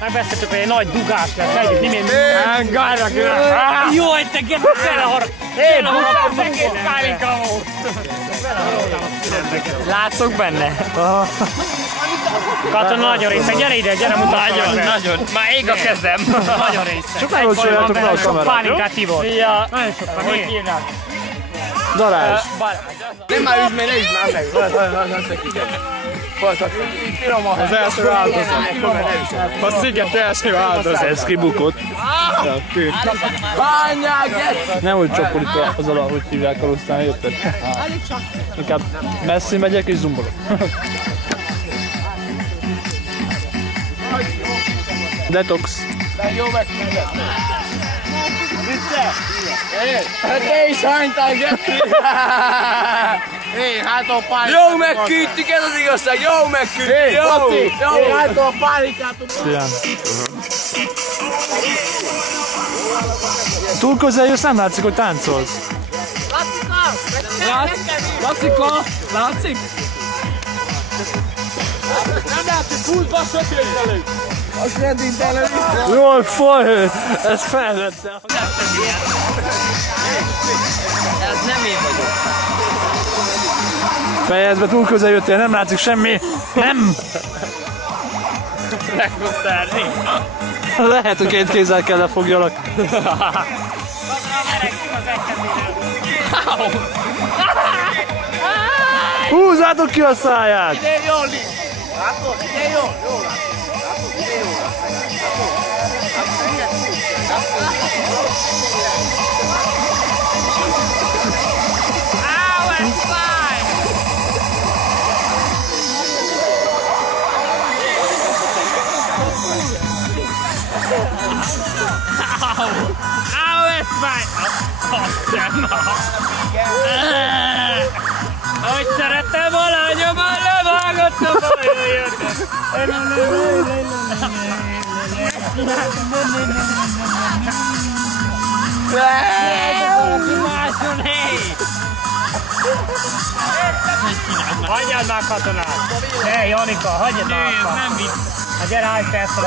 megbeszéltük, hogy egy nagy dugás lesz együtt, nem én... Jó, hogy te beleharap! Beleharap az egész pálinka volt! Látszok benne? Katona nagyon részeg, gyere ide, gyere mutasd meg! Nagyon, már ég a kezem! Nagyon részeg. Csak elolcsoljátok rá a kamerát, jó? Pálinkát ivott. Szia! Nagyon sokan, hogy hívnak? Darázs! Nem már ügy, mert ne ügy már meg! Az első változat. A sziget első változat. Ez kibukott. Bányák! Nem úgy csapol itt az alap, hogy hívják alusztán, érted? Inkább messzi megyek és zumbolok. Detox. Jó megküldött. Vicce? Hát te is hánytál, Geci? Hé, hát a pálinkát. Jó megküldtük, ez az igazság, jó megküldtük. Jó, hát a pálinkát. Szia. Túl közel jössz, nem látszik, hogy táncolsz. Lacika, látszik? Nem látszik, fullba sötételő. Azt rendítelő. Jaj, faj! Ez felvette. Ez nem én vagyok. Fejezd be, túl közel jöttél, nem látszik semmi. Nem! Megmutatni. Lehet, hogy két kézzel kell lefogjalak. Húzzátok ki a száját! Ide jól, látod? Ide jól, jól látod. Ow, it's fine! Ow, it's fine! Ahogy szerettem a lányommal, levágottam a jöjjöket! Hagyjad már katonát! Ne, Janika, hagyjad már! Nem vicc! Hát gyere, állj fel ezt a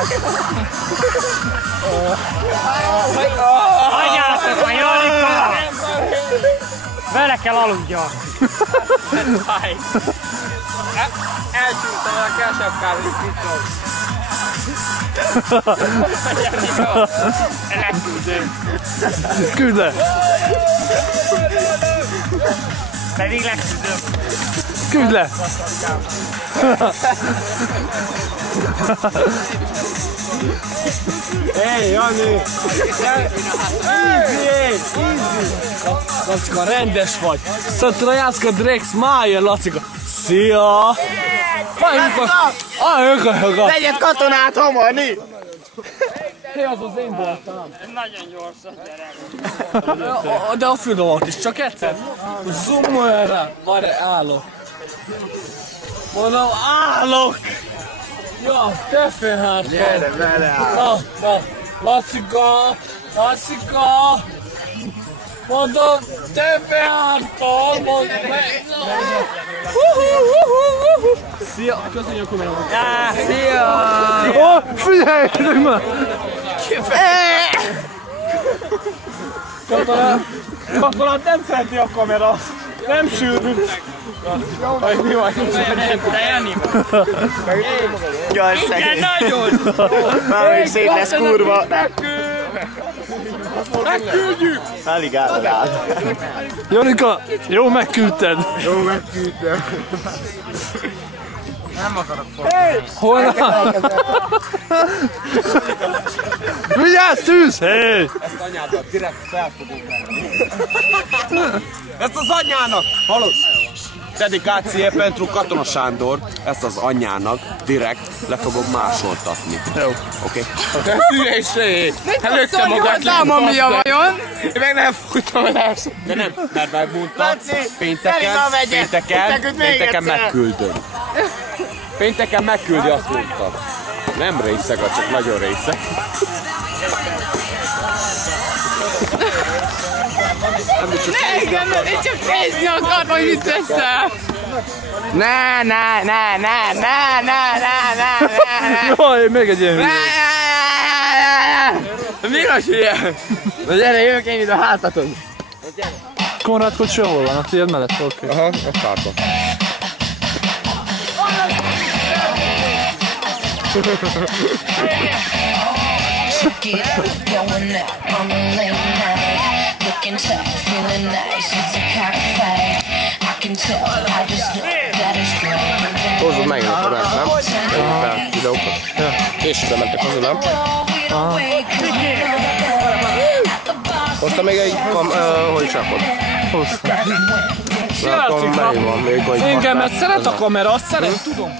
hagyjátok már, Janika! Vele kell aludjon! Elcsúsztam el a kelsapkát, hogy titok. Leküldöm! Küld le! Pedig leküldöm! Küld le! Hey, Jani! Easy! Lacika, rendes vagy! Szatrajászka Drex Májer, Lacika! Szia! Vegyed katonát hamar, mi? Hé, az az én voltam. Nagyon gyors a gyerek. De a fülovat is, csak egyszer. Zoom erre, várj, állok. Mondom, állok! Ja, te félhátra. Gyere vele áll. Na, Lacika, Lacika. Mondom, te félhátra. Mondom, szia, köszönjük a kamerámat. Szia! Ó, figyeljetek már! Katonát nem szereti a kamera. Nem sűrű. Mi vagy? De Jani vagy. Jaj, Igen, nagyon! már még szép lesz, kurva. Megküldjük! Alig állod át. Janika, jó megküldted! Jó, megküldtem. Nem akarok fogni. Hol? Vigyázz, tűz! Hé! Ezt anyádat direkt fel fogunk venni. Ezt az anyának! Hallod? Dedikáció pentru Katona Sándor, ezt az anyának direkt le fogom másoltatni. Jó. Oké? De hülyeség! Előtte magát Számomja vajon? Én meg nem fogtam el. De nem, mert megmondta, pénteken megküldöm. Pénteken megküldi, azt mondta. Nem részeg, csak nagyon részeg. Ne, igen, én csak nézni akartam, hogy mit teszel. Ne. Jaj, még egy ilyen hülye. Mi az hülye? Na gyere, jövök én ide a hátaton. Konrád kocsi hol van? A tiéd mellett? Oké. Aha, ott tartom. Check it out, going out on a late night. Looking tough, feeling nice, it's a cockfight. I can tell, I just know that it's great. Hozzuk meg a mert, nem? Jövünk be videókat. Később mentek hozzá, nem? Hozta még egy hogy csapod? Hoztam. Látom, melyik van még, hogy... Engem szeret a kamera, azt szeret, tudom.